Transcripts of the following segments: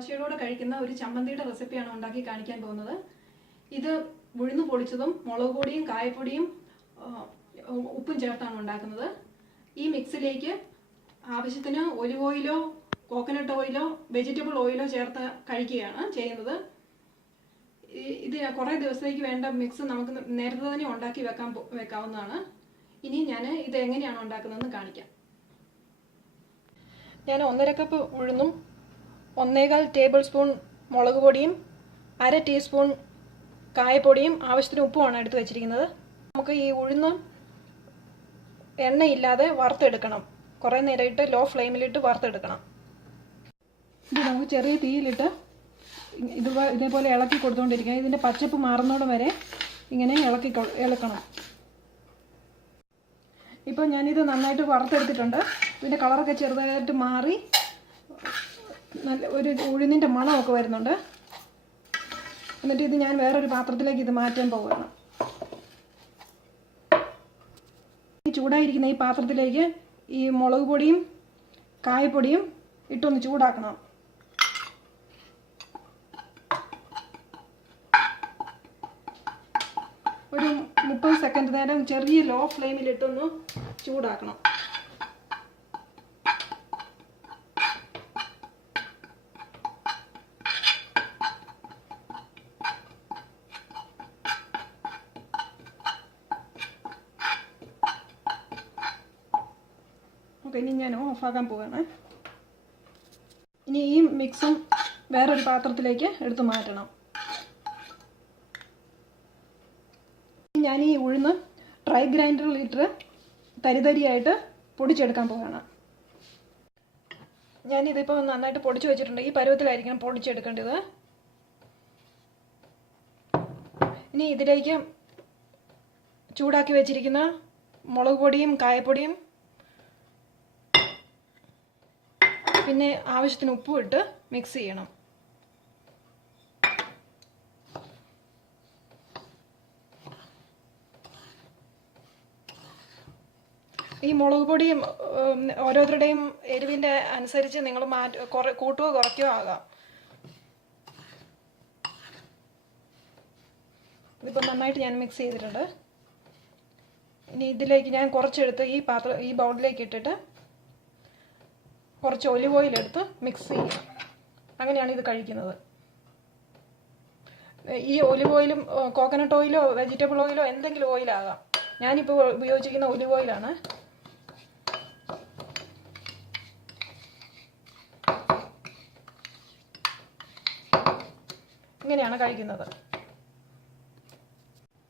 ദോശയോടെ കഴിക്കുന്ന ഒരു ചമ്മന്തിയുടെ റെസിപ്പിയാണ് ഉണ്ടാക്കി കാണിക്കാൻ പോകുന്നത്. ഇത് ഉഴുന്ന് പൊടിച്ചതും മുളക് പൊടിയും കായപ്പൊടിയും ഉപ്പും ചേർത്താണ് ഉണ്ടാക്കുന്നത്. ഈ മിക്സിലേക്ക് ആവശ്യത്തിന് ഒലിവ് ഓയിലോ കോക്കനട്ട് ഓയിലോ വെജിറ്റബിൾ ഓയിലോ ചേർത്ത് കഴിക്കുകയാണ് ചെയ്യുന്നത്. ഇത് കുറേ ദിവസത്തേക്ക് വേണ്ട മിക്സ് നമുക്ക് നേരത്തെ തന്നെ ഉണ്ടാക്കി വെക്കാവുന്നതാണ്. ഇനി ഞാൻ ഇത് എങ്ങനെയാണ് ഉണ്ടാക്കുന്നതെന്ന് കാണിക്കാം. ഞാൻ 1.5 കപ്പ് ഉഴുന്നും 1.25 ടേബിൾ സ്പൂൺ മുളക് പൊടിയും 1/2 ടീസ്പൂൺ കായപ്പൊടിയും ആവശ്യത്തിന് ഉപ്പുമാണ് എടുത്ത് വെച്ചിരിക്കുന്നത്. നമുക്ക് ഈ ഉഴുന്ന് എണ്ണയില്ലാതെ വറുത്തെടുക്കണം. കുറേ നേരമായിട്ട് ലോ ഫ്ലെയിമിലിട്ട് വറുത്തെടുക്കണം. ഇത് നമുക്ക് ചെറിയ തീയിലിട്ട് ഇതേപോലെ ഇളക്കി കൊടുത്തുകൊണ്ടിരിക്കണം. ഇതിൻ്റെ പച്ചപ്പ് മാറുന്നോടെ വരെ ഇങ്ങനെ ഇളക്കണം. ഇപ്പോൾ ഞാനിത് നന്നായിട്ട് വറുത്തെടുത്തിട്ടുണ്ട്. ഇതിൻ്റെ കളറൊക്കെ ചെറുതായിട്ട് മാറി നല്ല ഒരു ഉഴുന്നിൻ്റെ മണമൊക്കെ വരുന്നുണ്ട്. എന്നിട്ട് ഇത് ഞാൻ വേറൊരു പാത്രത്തിലേക്ക് ഇത് മാറ്റാൻ പോവുകയാണ്. ഈ ചൂടായിരിക്കുന്ന ഈ പാത്രത്തിലേക്ക് ഈ മുളക് പൊടിയും കായപ്പൊടിയും ഇട്ടൊന്ന് ചൂടാക്കണം. ഒരു 30 സെക്കൻഡ് നേരം ചെറിയ ലോ ഫ്ലെയിമിലിട്ടൊന്ന് ചൂടാക്കണം. ഇനി ഞാൻ ഓഫാക്കാൻ പോവുകയാണ്. ഇനി ഈ മിക്സും വേറൊരു പാത്രത്തിലേക്ക് എടുത്ത് മാറ്റണം. ഞാൻ ഈ ഉഴുന്ന് ഡ്രൈ ഗ്രൈൻഡറിലിട്ട് തരിതരിയായിട്ട് പൊടിച്ചെടുക്കാൻ പോവുകയാണ്. ഞാനിതിപ്പോൾ നന്നായിട്ട് പൊടിച്ചു വെച്ചിട്ടുണ്ട്. ഈ പരുവത്തിലായിരിക്കണം പൊടിച്ചെടുക്കേണ്ടത്. ഇനി ഇതിലേക്ക് ചൂടാക്കി വെച്ചിരിക്കുന്ന മുളക് പൊടിയും കായപ്പൊടിയും പിന്നെ ആവശ്യത്തിന് ഉപ്പും ഇട്ട് മിക്സ് ചെയ്യണം. ഈ മുളക് പൊടിയും ഓരോരുത്തരുടെയും എരിവിൻ്റെ അനുസരിച്ച് നിങ്ങൾ കൂട്ടുകയോ കുറയ്ക്കുകയോ ആകാം. ഇതിപ്പോൾ നന്നായിട്ട് ഞാൻ മിക്സ് ചെയ്തിട്ടുണ്ട്. ഇനി ഇതിലേക്ക് ഞാൻ കുറച്ചെടുത്ത് ഈ ബൗളിലേക്ക് ഇട്ടിട്ട് കുറച്ച് ഒലിവ് ഓയിൽ എടുത്ത് മിക്സ് ചെയ്യും. അങ്ങനെയാണ് ഇത് കഴിക്കുന്നത്. ഈ ഒലിവ് ഓയിലും കോക്കനട്ട് ഓയിലോ വെജിറ്റബിൾ ഓയിലോ എന്തെങ്കിലും ഓയിലാകാം. ഞാനിപ്പോൾ ഉപയോഗിച്ചിരിക്കുന്ന ഒലിവ് ഓയിലാണ്. ഇങ്ങനെയാണ് കഴിക്കുന്നത്.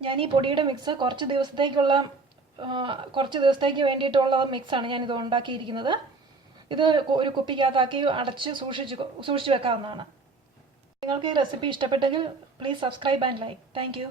ഞാൻ ഈ പൊടിയുടെ മിക്സ് കുറച്ച് ദിവസത്തേക്ക് വേണ്ടിയിട്ടുള്ള മിക്സാണ് ഞാനിത് ഉണ്ടാക്കിയിരിക്കുന്നത്. ഇത് ഒരു കുപ്പിക്കകത്താക്കി അടച്ച് സൂക്ഷിച്ച് വെക്കാവുന്നതാണ്. നിങ്ങൾക്ക് ഈ റെസിപ്പി ഇഷ്ടപ്പെട്ടെങ്കിൽ please subscribe and like. Thank you.